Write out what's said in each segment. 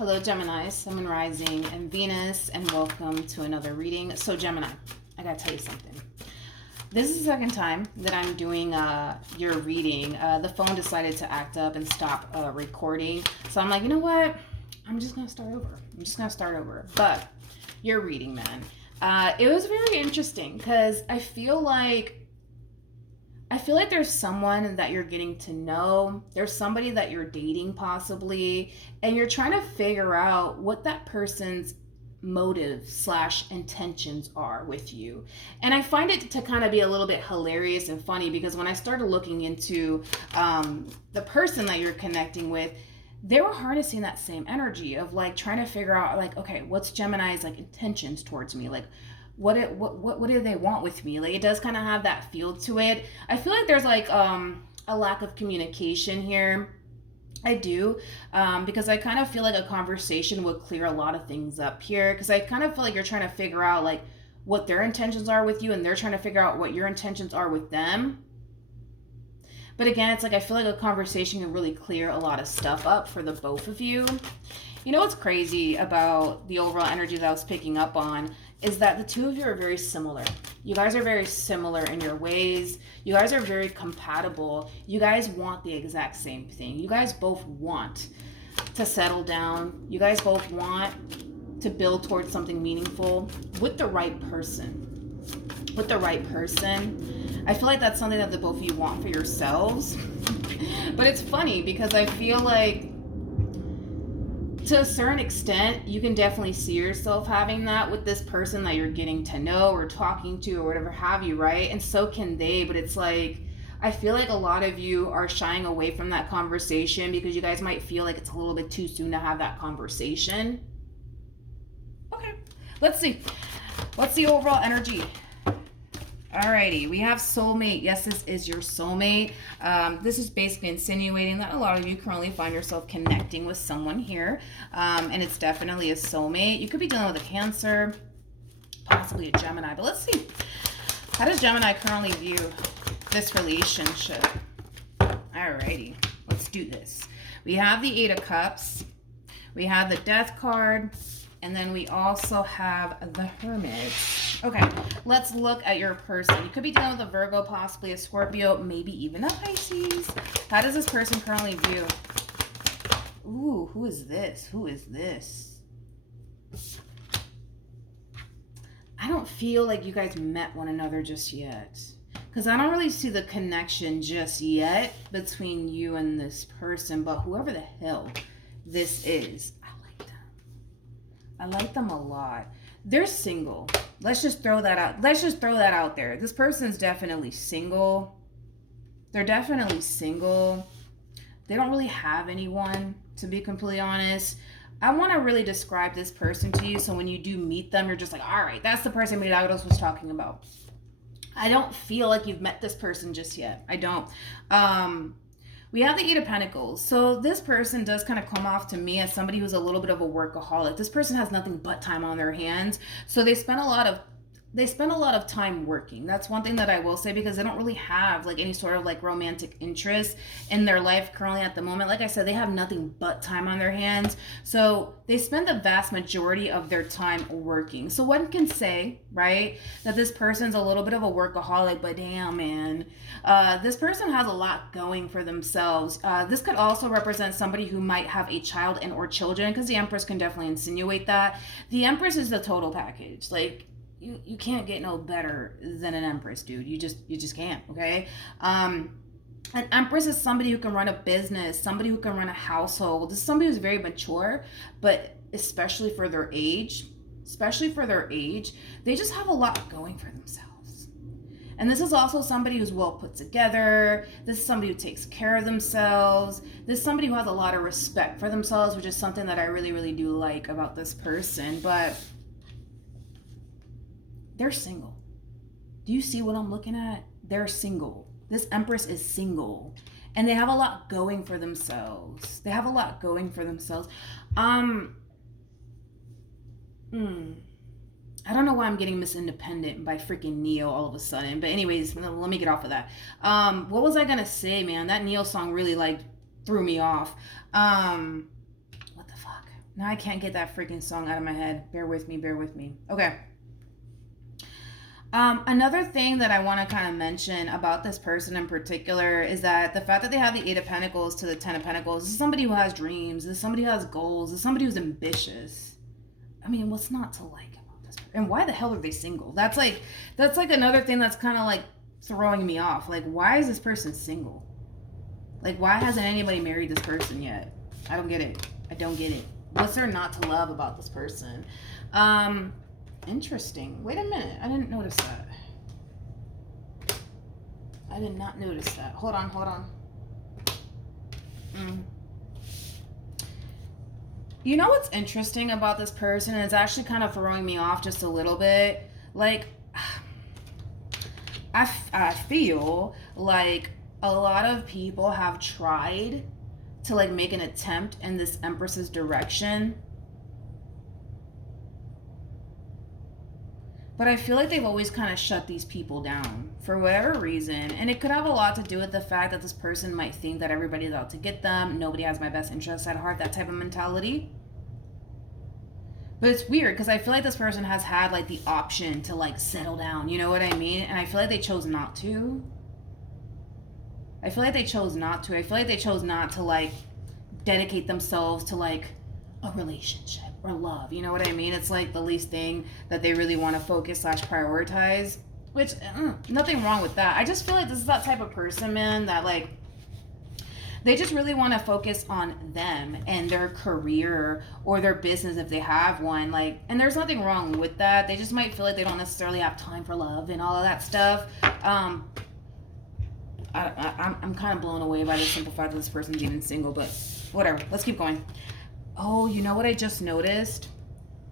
Hello, Gemini, Sun, Moon, Rising, and Venus, and welcome to another reading. So, Gemini, I gotta tell you something. This is the second time that I'm doing your reading. The phone decided to act up and stop recording. So I'm like, you know what? I'm just gonna start over. But your reading, man. It was very interesting because I feel like there's someone that you're getting to know. There's somebody that you're dating possibly, and you're trying to figure out what that person's motives / intentions are with you. And I find it to kind of be a little bit hilarious and funny because when I started looking into the person that you're connecting with, they were harnessing that same energy of like trying to figure out like, okay, what's Gemini's like intentions towards me? Like, what do they want with me? Like, it does kind of have that feel to it. I feel like there's like a lack of communication here. I do, because I kind of feel like a conversation would clear a lot of things up here, because I kind of feel like you're trying to figure out like what their intentions are with you, and they're trying to figure out what your intentions are with them. But again, it's like I feel like a conversation can really clear a lot of stuff up for the both of you. You know what's crazy about the overall energy that I was picking up on is that the two of you are very similar. You guys are very similar in your ways. You guys are very compatible. You guys want the exact same thing. You guys both want to settle down. You guys both want to build towards something meaningful with the right person. With the right person. I feel like that's something that the both of you want for yourselves. But it's funny because I feel like to a certain extent, you can definitely see yourself having that with this person that you're getting to know or talking to or whatever have you, right? And so can they, but it's like, I feel like a lot of you are shying away from that conversation because you guys might feel like it's a little bit too soon to have that conversation. Okay, let's see. What's the overall energy? Alrighty, we have soulmate. Yes, this is your soulmate. This is basically insinuating that a lot of you currently find yourself connecting with someone here, and it's definitely a soulmate. You could be dealing with a Cancer, possibly a Gemini, but let's see. How does Gemini currently view this relationship? Alrighty, let's do this. We have the Eight of Cups. We have the Death card. And then we also have the Hermit. Okay, let's look at your person. You could be dealing with a Virgo, possibly a Scorpio, maybe even a Pisces. How does this person currently view? Ooh, who is this? Who is this? I don't feel like you guys met one another just yet. Because I don't really see the connection just yet between you and this person. But whoever the hell this is, I like them a lot. They're single. Let's just throw that out. Let's just throw that out there. This person's definitely single. They're definitely single. They don't really have anyone, to be completely honest. I want to really describe this person to you so when you do meet them, you're just like, all right, that's the person Milagros was talking about. I don't feel like you've met this person just yet. I don't. We have the Eight of Pentacles. So this person does kind of come off to me as somebody who's a little bit of a workaholic. This person has nothing but time on their hands. So they spend a lot of time working. That's one thing that I will say, because they don't really have like any sort of like romantic interest in their life currently at the moment. Like I said, they have nothing but time on their hands. So they spend the vast majority of their time working. So one can say, right, that this person's a little bit of a workaholic, but damn, man, this person has a lot going for themselves. This could also represent somebody who might have a child and or children, because the Empress can definitely insinuate that. The Empress is the total package. Like, you can't get no better than an Empress, dude. You just can't, okay? An Empress is somebody who can run a business, somebody who can run a household. This is somebody who's very mature, but especially for their age, they just have a lot going for themselves. And this is also somebody who's well put together. This is somebody who takes care of themselves. This is somebody who has a lot of respect for themselves, which is something that I really, really do like about this person. But they're single. Do you see what I'm looking at? They're single. This Empress is single. And they have a lot going for themselves. I don't know why I'm getting Miss Independent by freaking Neo all of a sudden. But anyways, let me get off of that. What was I going to say, man? That Neo song really like threw me off. What the fuck? Now I can't get that freaking song out of my head. Bear with me, bear with me. Okay. Another thing that I want to kind of mention about this person in particular is that the fact that they have the 8 of Pentacles to the 10 of Pentacles, this is somebody who has dreams, this is somebody who has goals, this is somebody who's ambitious. I mean, what's not to like about this person? And why the hell are they single? That's like another thing that's kind of like throwing me off. Like, why is this person single? Like, why hasn't anybody married this person yet? I don't get it. I don't get it. What's there not to love about this person? Interesting. Wait a minute. I didn't notice that. I did not notice that. Hold on. You know what's interesting about this person? It's actually kind of throwing me off just a little bit. Like, I feel like a lot of people have tried to like make an attempt in this Empress's direction, but I feel like they've always kind of shut these people down for whatever reason. And it could have a lot to do with the fact that this person might think that everybody's out to get them. Nobody has my best interests at heart, that type of mentality. But it's weird because I feel like this person has had like the option to like settle down. You know what I mean? And I feel like they chose not to. I feel like they chose not to like dedicate themselves to like a relationship or love. You know what I mean? It's like the least thing that they really want to focus / prioritize, which nothing wrong with that. I just feel like this is that type of person, man, that like they just really want to focus on them and their career or their business if they have one. Like, and there's nothing wrong with that. They just might feel like they don't necessarily have time for love and all of that stuff. I'm kind of blown away by the simple fact that this person's even single, but whatever. Let's keep going. Oh, you know what I just noticed?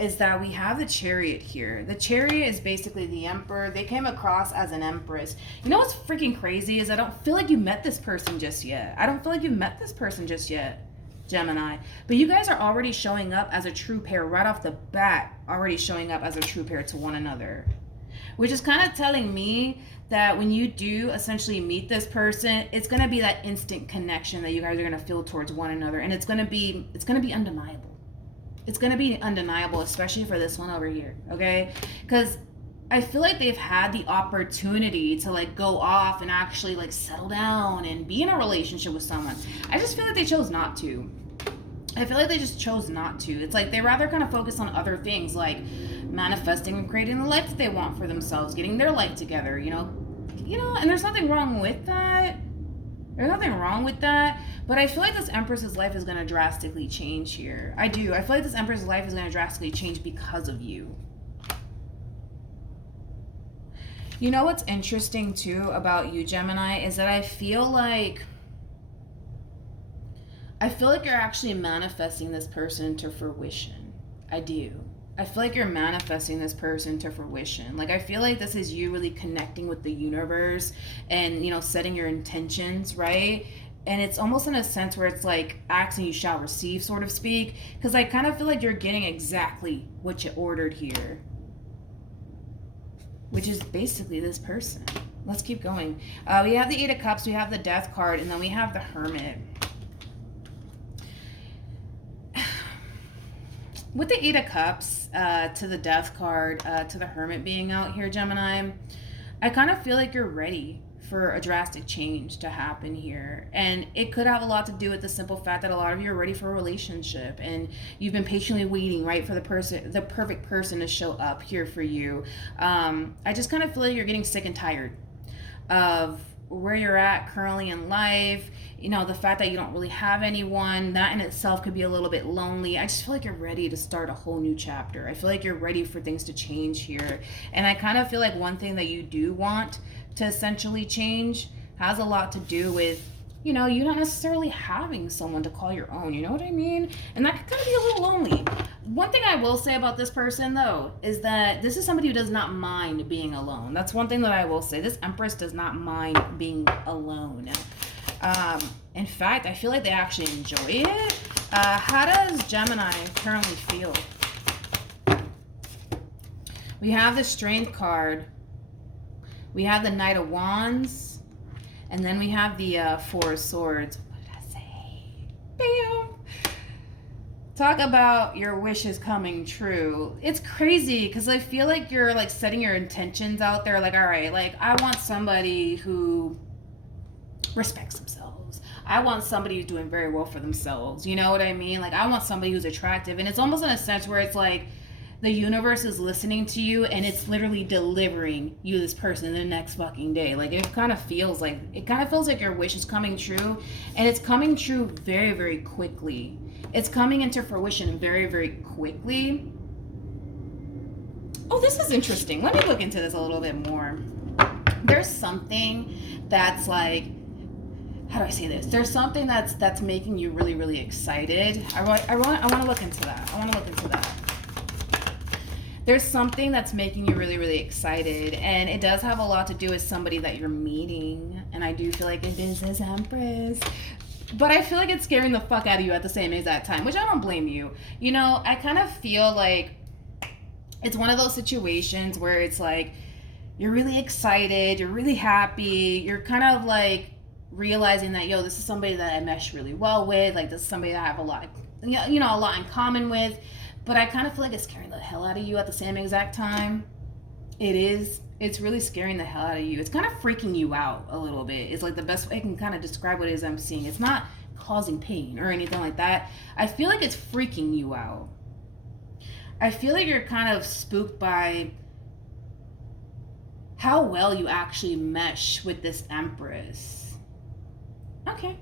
Is that we have the Chariot here. The Chariot is basically the Emperor. They came across as an Empress. You know what's freaking crazy is I don't feel like you met this person just yet. Gemini. But you guys are already showing up as a true pair right off the bat, already showing up as a true pair to one another. Which is kind of telling me that when you do essentially meet this person, it's going to be that instant connection that you guys are going to feel towards one another. And it's going to be undeniable. It's going to be undeniable, especially for this one over here, okay? Because I feel like they've had the opportunity to like go off and actually like settle down and be in a relationship with someone. I just feel like they chose not to. It's like they rather kind of focus on other things like manifesting and creating the life that they want for themselves, getting their life together, you know, and there's nothing wrong with that. But I feel like this Empress's life is going to drastically change here. I feel like this Empress's life is going to drastically change because of you. You know what's interesting too about you, Gemini, is that I feel like you're actually manifesting this person to fruition. I do. I feel like you're manifesting this person to fruition. Like, I feel like this is you really connecting with the universe and, you know, setting your intentions, right? And it's almost in a sense where it's like ask and you shall receive, sort of speak. Because I kind of feel like you're getting exactly what you ordered here, which is basically this person. Let's keep going. We have the 8 of Cups, we have the Death card, and then we have the Hermit. With the 8 of Cups to the Death card, to the Hermit being out here, Gemini, I kind of feel like you're ready for a drastic change to happen here. And it could have a lot to do with the simple fact that a lot of you are ready for a relationship and you've been patiently waiting, right, for the perfect person to show up here for you. I just kind of feel like you're getting sick and tired of where you're at currently in life. You know, the fact that you don't really have anyone, that in itself could be a little bit lonely. I just feel like you're ready to start a whole new chapter. I feel like you're ready for things to change here. And I kind of feel like one thing that you do want to essentially change has a lot to do with, you know, you not necessarily having someone to call your own. You know what I mean? And that could kind of be a little lonely. One thing I will say about this person, though, is that this is somebody who does not mind being alone. That's one thing that I will say. This Empress does not mind being alone. In fact, I feel like they actually enjoy it. How does Gemini currently feel? We have the Strength card. We have the Knight of Wands. And then we have the 4 of Swords. What did I say? Bam! Talk about your wishes coming true. It's crazy because I feel like you're like setting your intentions out there. Like, all right, like I want somebody who respects themselves. I want somebody who's doing very well for themselves. You know what I mean? Like I want somebody who's attractive. And it's almost in a sense where it's like the universe is listening to you and it's literally delivering you this person the next fucking day. Like it kind of feels like your wish is coming true, and it's coming true very, very quickly. It's coming into fruition very, very quickly. Oh, this is interesting. Let me look into this a little bit more. There's something that's like, how do I say this? There's something that's making you really, really excited. I want to look into that. There's something that's making you really, really excited, and it does have a lot to do with somebody that you're meeting, and I do feel like it is this Empress. But I feel like it's scaring the fuck out of you at the same exact time, which I don't blame you. You know, I kind of feel like it's one of those situations where it's like you're really excited, you're really happy, you're kind of like realizing that, yo, this is somebody that I mesh really well with, like this is somebody that I have a lot in common with. But I kind of feel like it's scaring the hell out of you at the same exact time. It's really scaring the hell out of you. It's kind of freaking you out a little bit. It's like the best way I can kind of describe what it is I'm seeing. It's not causing pain or anything like that. I feel like it's freaking you out. I feel like you're kind of spooked by how well you actually mesh with this Empress. Okay.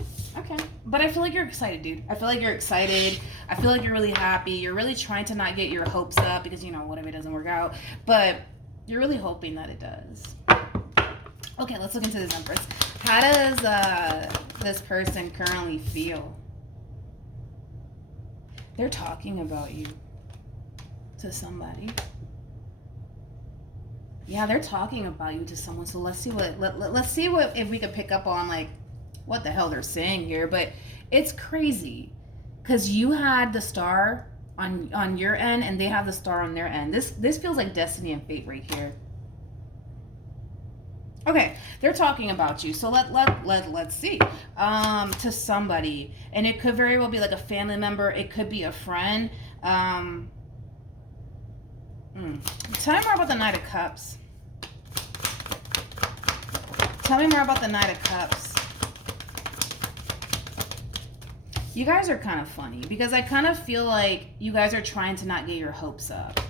But I feel like you're excited, dude. I feel like you're excited. I feel like you're really happy. You're really trying to not get your hopes up because, you know, what if it doesn't work out? But you're really hoping that it does. Okay, let's look into this Empress. How does this person currently feel? They're talking about you to somebody. Yeah, they're talking about you to someone. So let's see what if we could pick up on like what the hell they're saying here. But it's crazy because you had the star on your end and they have the star on their end. This feels like destiny and fate right here. Okay, they're talking about you. So let's see. To somebody, and it could very well be like a family member. It could be a friend. Tell me more about the Knight of Cups. Tell me more about the Knight of Cups. You guys are kind of funny because I kind of feel like you guys are trying to not get your hopes up.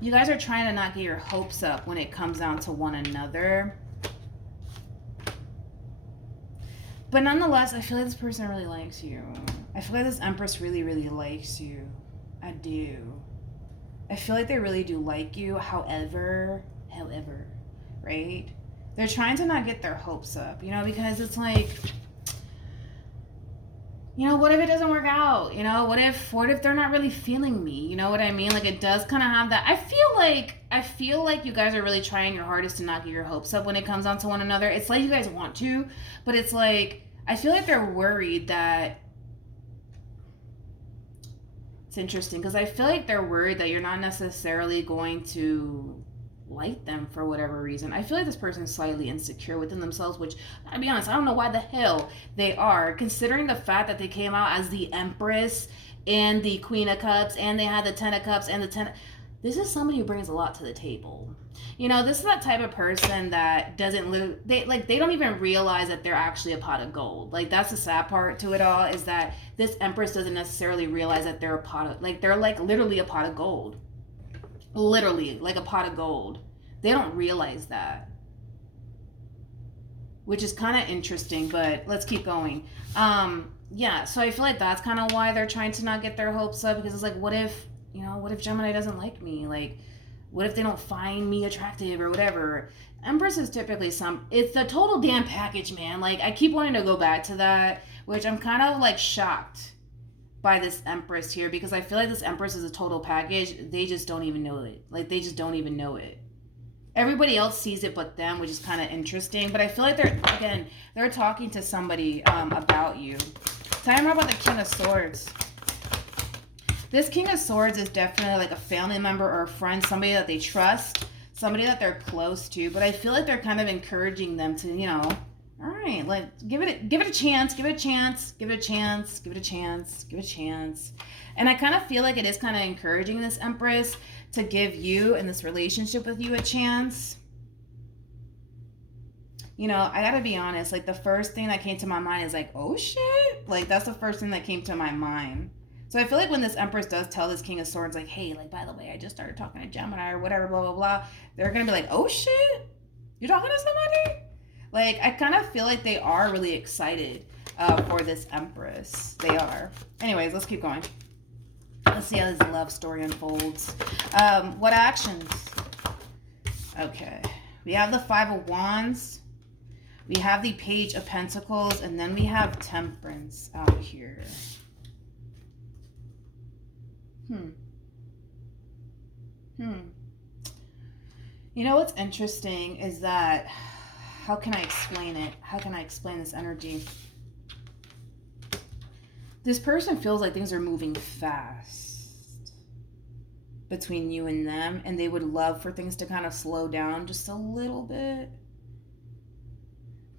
You guys are trying to not get your hopes up when it comes down to one another. But nonetheless, I feel like this person really likes you. I feel like this Empress really, really likes you. I do. I feel like they really do like you. However, right? They're trying to not get their hopes up, you know, because it's like, you know, what if it doesn't work out? You know, what if they're not really feeling me? You know what I mean? Like it does kind of have that. I feel like you guys are really trying your hardest to not get your hopes up when it comes down to one another. It's like you guys want to, but it's like, I feel like they're worried that it's interesting because I feel like they're worried that you're not necessarily going to like them for whatever reason. I feel like this person is slightly insecure within themselves, which, I'll be honest, I don't know why the hell they are, considering the fact that they came out as the Empress and the Queen of Cups and they had the Ten of Cups and the Ten. This is somebody who brings a lot to the table. You know, this is that type of person that doesn't live, they don't even realize that they're actually a pot of gold. Like that's the sad part to it all, is that this Empress doesn't necessarily realize that they're a pot of, like they're like literally a pot of gold. Literally like a pot of gold. They don't realize that, which is kind of interesting, but let's keep going. Yeah, so I feel like that's kind of why they're trying to not get their hopes up, because it's like, what if Gemini doesn't like me? Like, what if they don't find me attractive or whatever? Empress is typically it's the total damn package, man. Like, I keep wanting to go back to that, which I'm kind of like shocked by this Empress here, because I feel like this Empress is a total package. They just don't even know it. Like, they just don't even know it. Everybody else sees it but them, which is kind of interesting. But I feel like they're talking to somebody about you. Tell me more about the King of Swords. This King of Swords is definitely like a family member or a friend, somebody that they trust, somebody that they're close to. But I feel like they're kind of encouraging them to, you know, All right, like give it a chance, give it a chance, give it a chance, give it a chance, give it a chance. And I kind of feel like it is kind of encouraging this Empress to give you and this relationship with you a chance. You know, I gotta be honest, like the first thing that came to my mind is like, oh shit. Like that's the first thing that came to my mind. So I feel like when this Empress does tell this King of Swords, like, hey, like, by the way, I just started talking to Gemini or whatever, blah, blah, blah, they're gonna be like, oh shit, you're talking to somebody? Like, I kind of feel like they are really excited for this Empress. They are. Anyways, let's keep going. Let's see how this love story unfolds. What actions? Okay. We have the Five of Wands. We have the Page of Pentacles. And then we have Temperance out here. You know what's interesting is that, how can I explain it? How can I explain this energy? This person feels like things are moving fast between you and them, and they would love for things to kind of slow down just a little bit.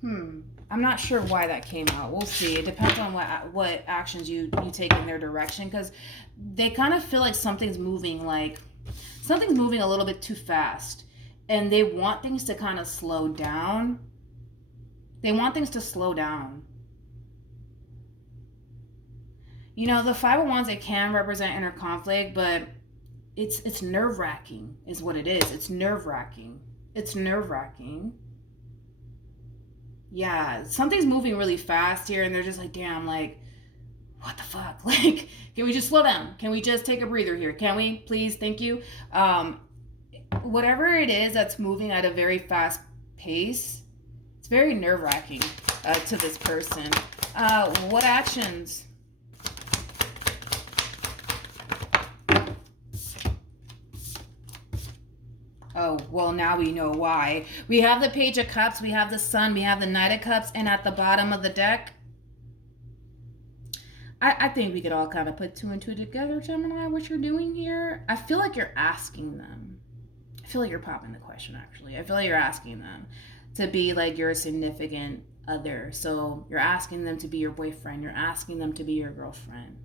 I'm not sure why that came out. We'll see. It depends on what actions you take in their direction, because they kind of feel like something's moving a little bit too fast, and they want things to kind of slow down. They want things to slow down. You know, the Five of Wands, it can represent inner conflict, but it's nerve-wracking is what it is. It's nerve-wracking. It's nerve-wracking. Yeah, something's moving really fast here, and they're just like, damn, like, what the fuck? Like, can we just slow down? Can we just take a breather here? Can we? Please? Thank you. Whatever it is that's moving at a very fast pace, it's very nerve-wracking to this person. What actions? Oh, well, now we know why. We have the Page of Cups, we have the Sun, we have the Knight of Cups, and at the bottom of the deck, I think we could all kind of put two and two together, Gemini, what you're doing here. I feel like you're asking them. I feel like you're popping the question, actually. I feel like you're asking them to be like your significant other. So you're asking them to be your boyfriend. You're asking them to be your girlfriend.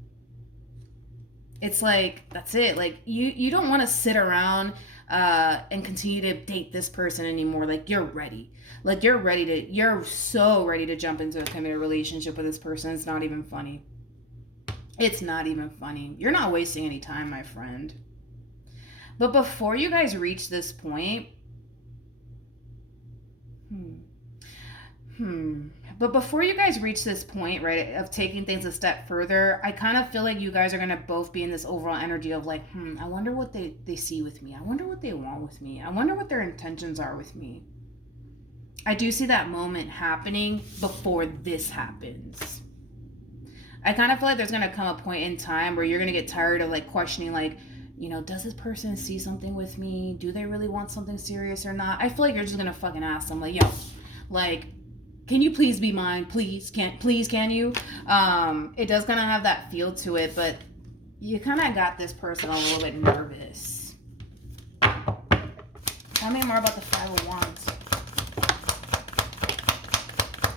It's like, that's it. Like, you don't want to sit around and continue to date this person anymore. Like, you're ready. Like, you're so ready to jump into a committed relationship with this person. It's not even funny. It's not even funny. You're not wasting any time, my friend. But before you guys reach this point, But before you guys reach this point, right, of taking things a step further, I kind of feel like you guys are going to both be in this overall energy of like, I wonder what they see with me. I wonder what they want with me. I wonder what their intentions are with me. I do see that moment happening before this happens. I kind of feel like there's going to come a point in time where you're going to get tired of like questioning, like, you know, does this person see something with me? Do they really want something serious or not? I feel like you're just going to fucking ask them, like, yo, like, can you please be mine? Please, can you? It does kind of have that feel to it, but you kind of got this person a little bit nervous. Tell me more about the Five of Wands.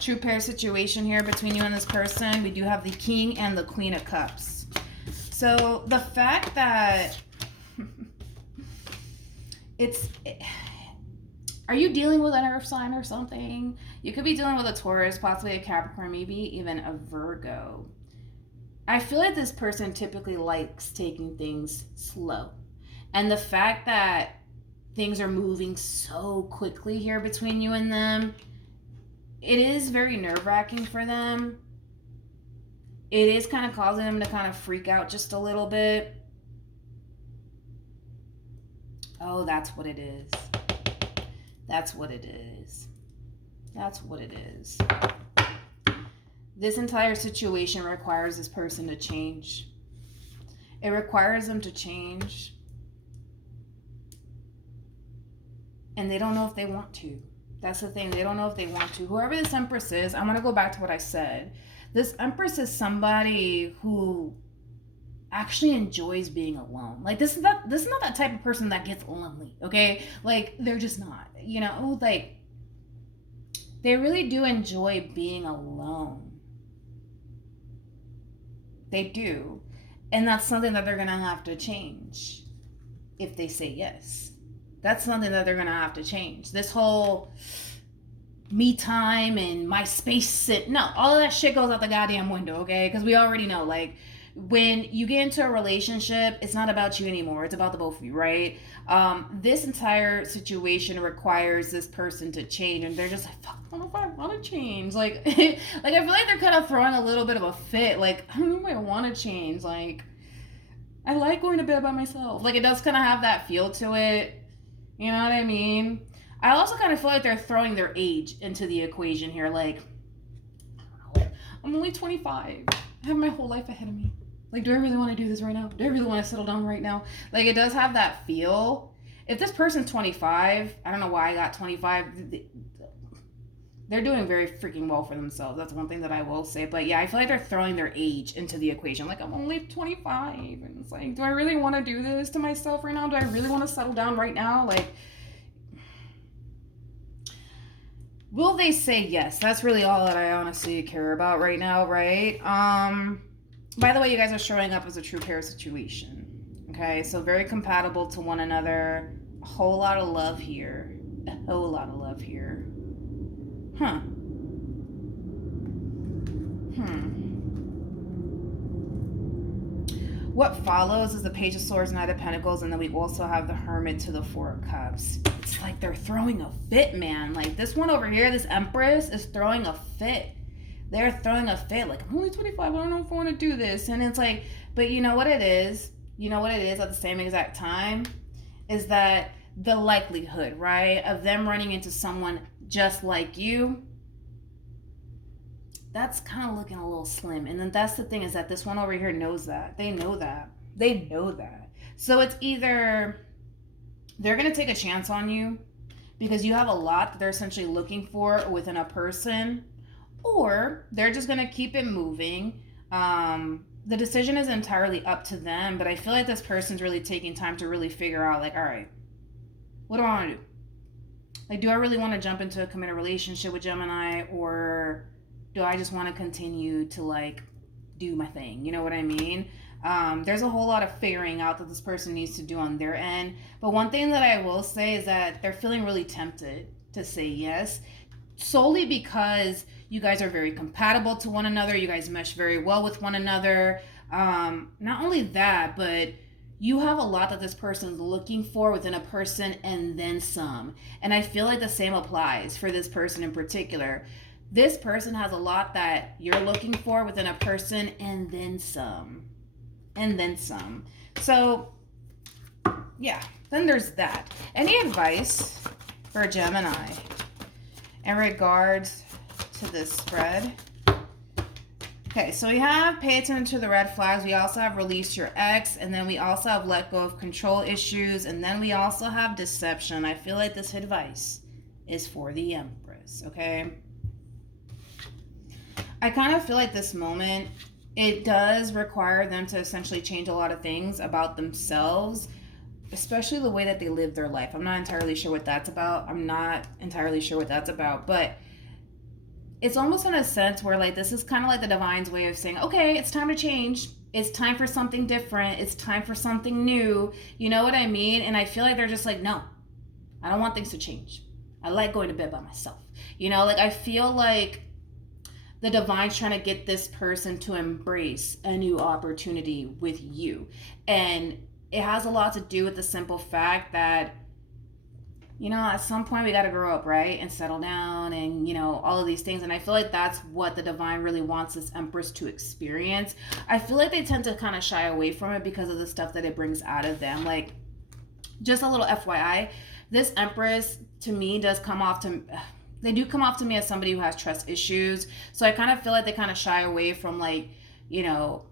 True pair situation here between you and this person. We do have the King and the Queen of Cups. So the fact that are you dealing with an earth sign or something? You could be dealing with a Taurus, possibly a Capricorn, maybe even a Virgo. I feel like this person typically likes taking things slow. And the fact that things are moving so quickly here between you and them, it is very nerve-wracking for them. It is kind of causing them to kind of freak out just a little bit. Oh, that's what it is. That's what it is. That's what it is. This entire situation requires this person to change. It requires them to change. And they don't know if they want to. That's the thing. They don't know if they want to. Whoever this Empress is, I'm going to go back to what I said. This Empress is somebody who actually enjoys being alone. Like, this is not that type of person that gets lonely, okay? Like, they're just not. You know, like, They really do enjoy being alone. They do. And that's something that they're going to have to change if they say yes. That's something that they're going to have to change. This whole me time and my space, no, all of that shit goes out the goddamn window, okay? Because we already know, like, when you get into a relationship, it's not about you anymore. It's about the both of you, right? This entire situation requires this person to change, and they're just like, fuck, I don't know if I want to change. Like, like I feel like they're kind of throwing a little bit of a fit. Like, I don't know if I want to change. Like, I like going to bed by myself. Like, it does kind of have that feel to it. You know what I mean? I also kind of feel like they're throwing their age into the equation here. Like, I don't know, I'm only 25. I have my whole life ahead of me. Like, do I really want to do this right now? Do I really want to settle down right now? Like, it does have that feel. If this person's 25, I don't know why I got 25. They're doing very freaking well for themselves. That's one thing that I will say. But yeah, I feel like they're throwing their age into the equation. Like, I'm only 25. And it's like, do I really want to do this to myself right now? Do I really want to settle down right now? Like, will they say yes? That's really all that I honestly care about right now, right? By the way, you guys are showing up as a true pair situation. Okay, so very compatible to one another. A whole lot of love here. A whole lot of love here. Huh. What follows is the Page of Swords, Knight of Pentacles, and then we also have the Hermit to the Four of Cups. It's like they're throwing a fit, man. Like, this one over here, this Empress, is throwing a fit. They're throwing a fit. Like, I'm only 25. I don't know if I want to do this. And it's like, but you know what it is? You know what it is at the same exact time? Is that the likelihood, right, of them running into someone just like you, that's kind of looking a little slim. And then that's the thing, is that this one over here knows that. They know that. They know that. So it's either they're going to take a chance on you because you have a lot that they're essentially looking for within a person, or they're just going to keep it moving. The decision is entirely up to them, but I feel like this person's really taking time to really figure out, like, all right, what do I want to do? Like, do I really want to jump into a committed relationship with Gemini, or do I just want to continue to, like, do my thing? You know what I mean? There's a whole lot of figuring out that this person needs to do on their end. But one thing that I will say is that they're feeling really tempted to say yes, solely because you guys are very compatible to one another. You guys mesh very well with one another. Not only that, but you have a lot that this person's looking for within a person, and then some. And I feel like the same applies for this person in particular. This person has a lot that you're looking for within a person, and then some. And then some. So, yeah, then there's that. Any advice for Gemini in regards to this spread? Okay, so we have pay attention to the red flags. We also have release your ex, and then we also have let go of control issues, and then we also have deception. I feel like this advice is for the Empress, okay? I kind of feel like this moment, it does require them to essentially change a lot of things about themselves, especially the way that they live their life. I'm not entirely sure what that's about. But it's almost in a sense where, like, this is kind of like the divine's way of saying, okay, it's time to change. It's time for something different. It's time for something new. You know what I mean? And I feel like they're just like, no, I don't want things to change. I like going to bed by myself. You know, like, I feel like the divine's trying to get this person to embrace a new opportunity with you. And it has a lot to do with the simple fact that, you know, at some point we got to grow up, right? And settle down and, you know, all of these things. And I feel like that's what the divine really wants this Empress to experience. I feel like they tend to kind of shy away from it because of the stuff that it brings out of them. Like, just a little FYI, this Empress to me does come off to... They do come off to me as somebody who has trust issues. So I kind of feel like they kind of shy away from, like, you know,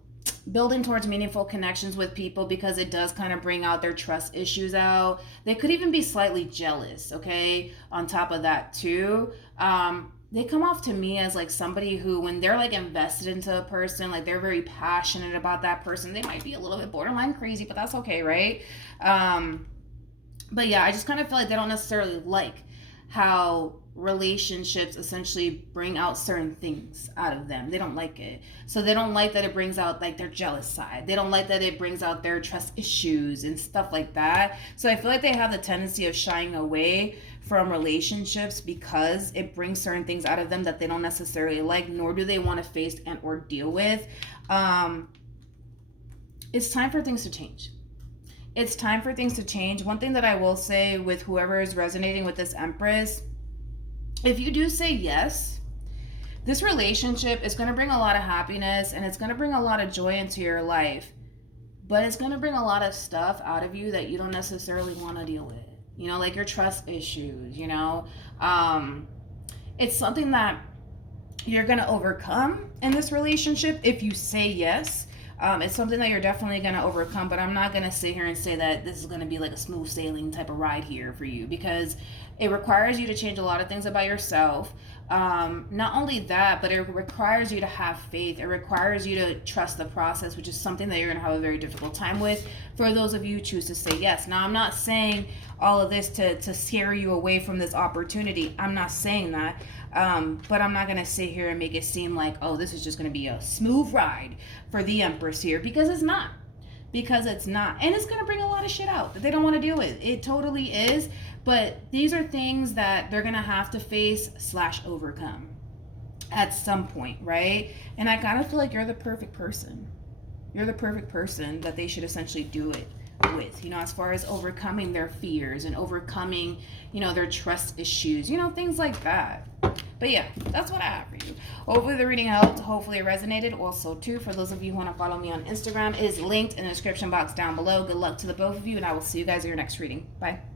building towards meaningful connections with people, because it does kind of bring out their trust issues out. They could even be slightly jealous, okay? On top of that too. They come off to me as, like, somebody who, when they're, like, invested into a person, like, they're very passionate about that person. They might be a little bit borderline crazy, but that's okay, right? But yeah, I just kind of feel like they don't necessarily like how relationships essentially bring out certain things out of them. They don't like it. So they don't like that it brings out like their jealous side. They don't like that it brings out their trust issues and stuff like that. So I feel like they have the tendency of shying away from relationships because it brings certain things out of them that they don't necessarily like, nor do they want to face and or deal with. It's time for things to change. It's time for things to change. One thing that I will say with whoever is resonating with this Empress, if you do say yes, this relationship is going to bring a lot of happiness and it's going to bring a lot of joy into your life, but it's going to bring a lot of stuff out of you that you don't necessarily want to deal with. You know, like your trust issues, you know. It's something that you're going to overcome in this relationship if you say yes. It's something that you're definitely going to overcome, but I'm not going to sit here and say that this is going to be like a smooth sailing type of ride here for you, because it requires you to change a lot of things about yourself. Not only that, but it requires you to have faith. It requires you to trust the process, which is something that you're going to have a very difficult time with for those of you who choose to say yes. Now, I'm not saying all of this to scare you away from this opportunity. I'm not saying that. But I'm not going to sit here and make it seem like, oh, this is just going to be a smooth ride for the Empress here, because it's not. Because it's not. And it's going to bring a lot of shit out that they don't want to deal with. It totally is. But these are things that they're going to have to face / overcome at some point, right? And I kind of feel like you're the perfect person. You're the perfect person that they should essentially do it with, you know, as far as overcoming their fears and overcoming, you know, their trust issues, you know, things like that. But yeah, that's what I have for you. Hopefully the reading helped. Hopefully it resonated. Also, too, for those of you who want to follow me on Instagram, it is linked in the description box down below. Good luck to the both of you, and I will see you guys in your next reading. Bye.